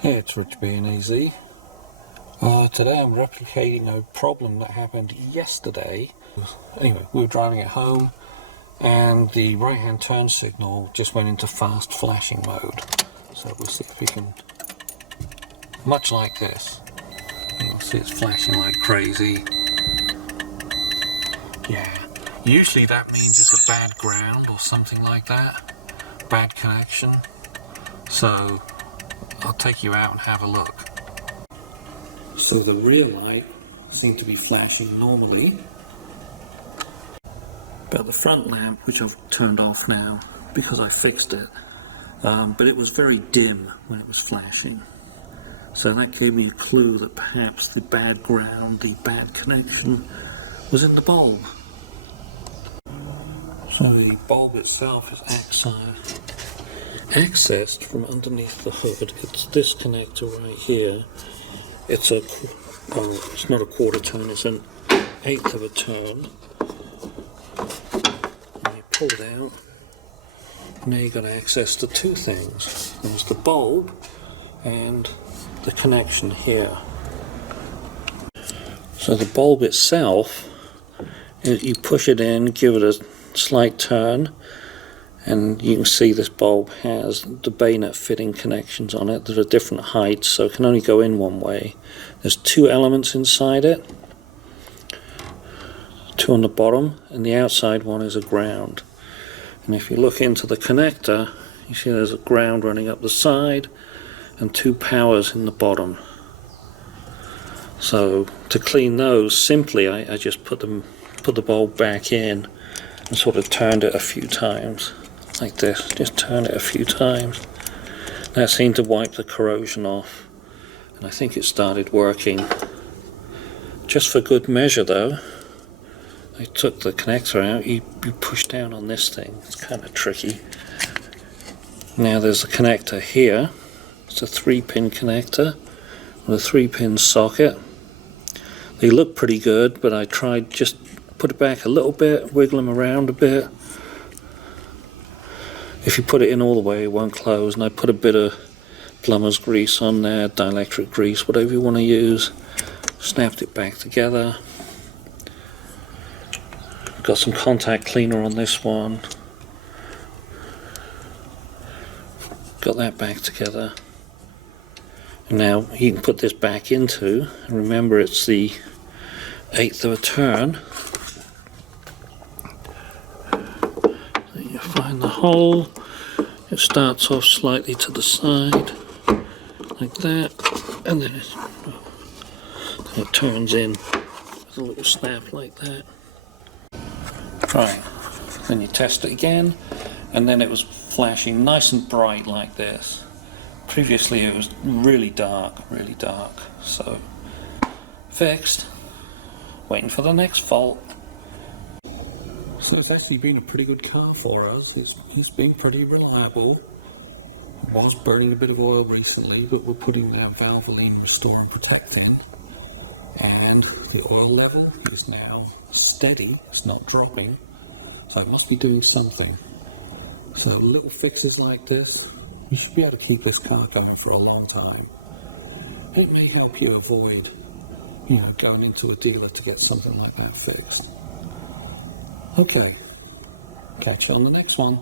Hey, it's Rich being easy. Today I'm replicating a problem that happened yesterday. Anyway, we were driving at home and the right hand turn signal just went into fast flashing mode. So we'll see if we can, much like this, you'll see it's flashing like crazy. Yeah, usually that means it's a bad ground or something like that, bad connection. So I'll take you out and have a look. So the rear light seemed to be flashing normally, but the front lamp, which I've turned off now because I fixed it, but it was very dim when it was flashing. So that gave me a clue that perhaps the bad ground, the bad connection, was in the bulb. So the bulb itself is accessed from underneath the hood. It's this connector right here. It's it's not a quarter turn, it's an eighth of a turn. And you pull it out. Now you've got access to two things. There's the bulb and the connection here. So the bulb itself, you push it in, give it a slight turn, and you can see this bulb has the bayonet fitting connections on it that are different heights, so it can only go in one way. There's two elements inside it, two on the bottom, and the outside one is a ground. And if you look into the connector, you see there's a ground running up the side and two powers in the bottom. So to clean those, simply I just put the bulb back in and sort of turned it a few times. Like this, just turn it a few times. That seemed to wipe the corrosion off, and I think it started working. Just for good measure though, I took the connector out. You push down on this thing, it's kind of tricky. Now there's a connector here. It's a 3-pin connector with a 3-pin socket. They look pretty good, but I tried just put it back a little bit, wiggle them around a bit. If you put it in all the way, it won't close, and I put a bit of plumber's grease on there, dielectric grease, whatever you want to use. Snapped it back together. Got some contact cleaner on this one. Got that back together. And now you can put this back into, and remember it's the eighth of a turn. So you find the hole. It starts off slightly to the side, like that, and then it turns in with a little snap like that. Right, then you test it again, and then it was flashing nice and bright like this. Previously it was really dark, so fixed, waiting for the next fault. So it's actually been a pretty good car for us. It's been pretty reliable. It was burning a bit of oil recently, but we're putting Valvoline Restore and Protect in, and the oil level is now steady, it's not dropping, so it must be doing something. So little fixes like this, you should be able to keep this car going for a long time. It may help you avoid, going into a dealer to get something like that fixed. Okay, catch you on the next one.